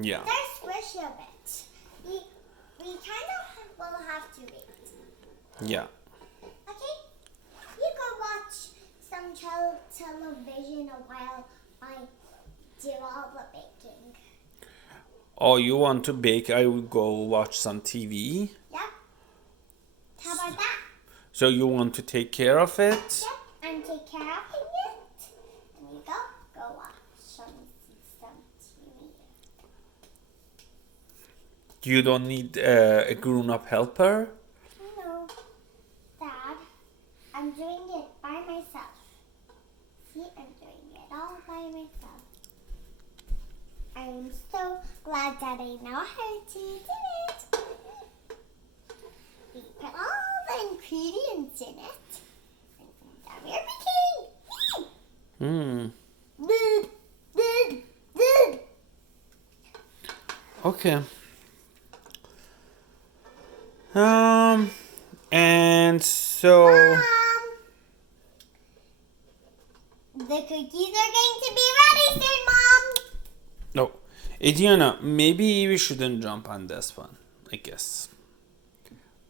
Yeah. They're squishy a bit. We kind of will have to wait. Yeah. Okay? You go watch some television while I do all the baking. Oh, you want to bake? I will go watch some TV. Yep. How about that? So you want to take care of it? Yep. And take care of it. And you go watch some TV. You don't need a grown-up helper? No, Dad. I'm doing it by myself. See, I'm doing it all by myself. I'm so glad that I know how to do it. We put all the ingredients in it. And now we're baking. Okay. And so The cookies are going to be ready soon, Mom. no, Adriana, maybe we shouldn't jump on this one. I guess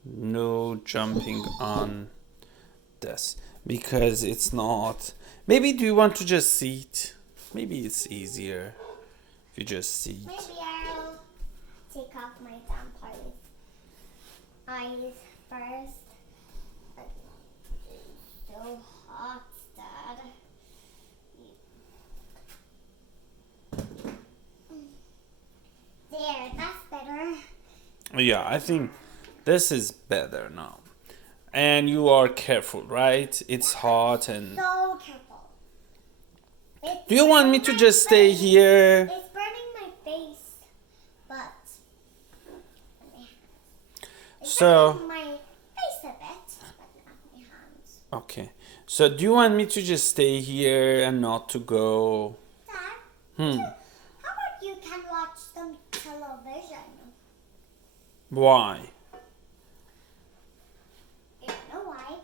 no jumping on this because it's not. Maybe do you want to just see it? Maybe it's easier if you just see it. Maybe I'll take off my vampire eyes first. It's so hot, Dad. There, that's better. Yeah, I think this is better now. And you are careful, right? It's hot and. So careful. Do you want me to just stay here? It's burning my face, but it's So. burning my face a bit, but not my hands. Okay. So do you want me to just stay here and not to go? Dad, how about you can watch some television? Why? You know why?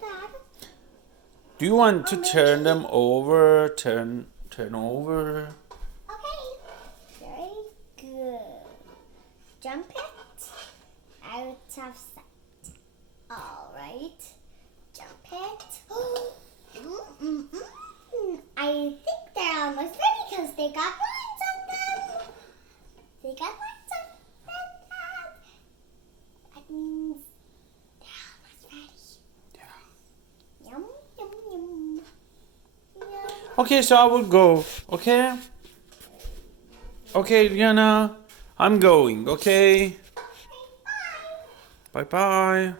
Dad, Do you want to turn them over? Turn over? okay. Very good. Jump it out of sight. All right. Jump it. I think they're almost ready because they got lines on them. They got lines on them. That means they're almost ready. Yeah. Yum, yum, yum. Yum. Okay, so I will go. Okay? Okay, Rihanna. I'm going, okay? Okay, bye. Bye bye.